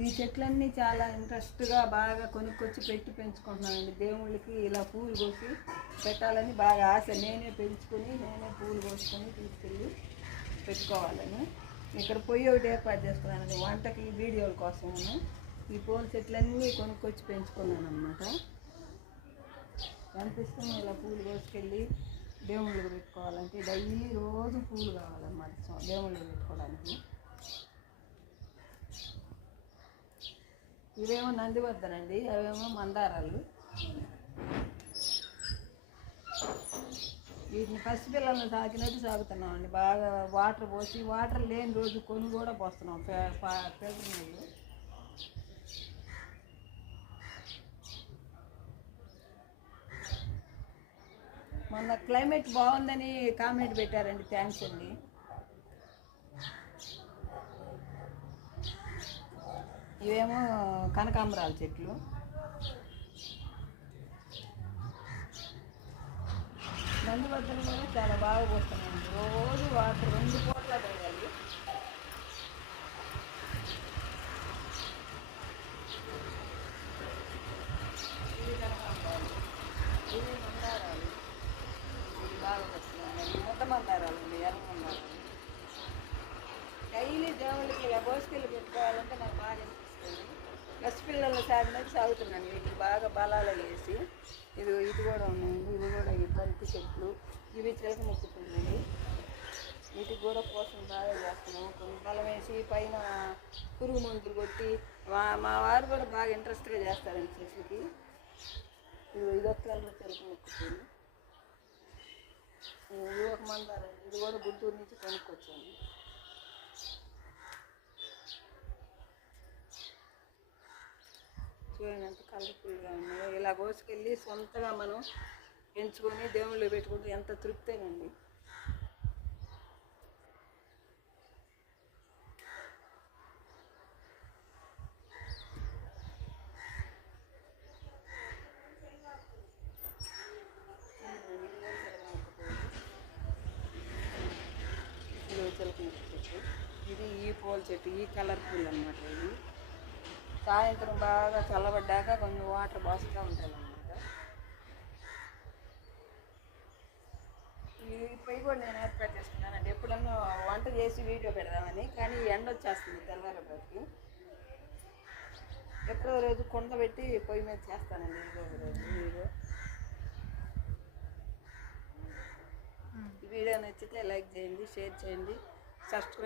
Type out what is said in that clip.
ఈ చెట్లన్నీ చాలా ఇంట్రెస్ట్గా బాగా కొనుక్కొచ్చి పెట్టి పెంచుకుంటున్నానండి. దేవుళ్ళకి ఇలా పూలు కోసి పెట్టాలని బాగా ఆశ. నేనే పెంచుకొని నేనే పూలు కోసుకొని తీసుకెళ్ళి పెట్టుకోవాలని. ఇక్కడ పొయ్యి ఒకటి ఏర్పాటు చేసుకున్నానండి వంటకి వీడియోల కోసం ఈ పూల చెట్లన్నీ కొనుక్కొచ్చి పెంచుకున్నాను అనమాట ఎంత ఇష్టం ఇలా పూలు కోసుకెళ్ళి దేవుళ్ళకి పెట్టుకోవాలంటే డైలీ రోజు పూలు కావాలన్నమాట దేవుళ్ళకి పెట్టుకోవడానికి. ఇవేమో నందివర్ధనండి అవేమో మందారాలు. వీటిని పసిపిల్లలను సాగుతున్నాం సాగుతున్నామండి. బాగా వాటర్ పోసి వాటర్ లేని రోజు కొని కూడా పోస్తున్నాం ఫే- నీళ్ళు. మొన్న క్లైమేట్ బాగుందని కామెంట్ పెట్టారండి థ్యాంక్స్ అండి ఇవేమో కనకాంబరాల చెట్లు. నందివర్ధలు కూడా చాలా బాగా పోస్తున్నాయండి రోజు వాటర్ రెండు పూట్ల పోయాలి ఇవి కనకాంబరాలు. ఇవి మందారాలు. బాగా వస్తున్నాయి ముద్ద మందారాలు ఉంది ఎర్ర మందారాలు. డైలీ దేవుళ్ళకి ఇలా బోసుకెళ్ళి పెట్టుకోవాలంటే నాకు బాగా పసిపిల్లల సాగినట్టు సాగుతున్నాను వీటికి బాగా బలాలు వేసి ఇది ఇది కూడా ఉన్నాయండి ఇవి కూడా ఈ బంతి చెట్లు. ఇవి చిలక మొక్కుతున్నాయి. వీటికి కూడా పోషణ బాగా చేస్తున్నాము. కొన్ని బలం వేసి పైన పురుగు మందులు కొట్టి మా మా వారు కూడా బాగా ఇంట్రెస్ట్గా చేస్తారండి చెట్లకి. ఇది ఇదొక కలర్ చెరుకు మొక్కుతుంది. ఇది ఒక మందారం. ఇది కూడా గుంటూరు నుంచి కొనుక్కొచ్చాను. చూడండి ఎంత కలర్ఫుల్గా ఉన్నాయో ఇలా కోసుకెళ్ళి సొంతగా మనం పెంచుకొని దేవుళ్ళు పెట్టుకుంటే ఎంత తృప్తేనండి ఇది చెట్టు ఇది ఈ పూల చెట్టు ఈ కలర్ పూలు అనమాట ఇది. సాయంత్రం బాగా చల్లబడ్డాక కొంచెం వాటర్ బాసుగా ఉంటుంది అన్నమాట. ఈ పొయ్యి కూడా నేను ఏర్పాటు చేసుకున్నానండి ఎప్పుడన్నా వంట చేసి వీడియో పెడదామని కానీ ఎండ వచ్చేస్తుంది తెల్లవారేపటికి. ఎప్పుడో రోజు కుండ పెట్టి పొయ్యి మీద చేస్తానండి ఇంకో రోజు వీడియో. వీడియో నచ్చితే లైక్ చేయండి షేర్ చేయండి సబ్స్క్రైబ్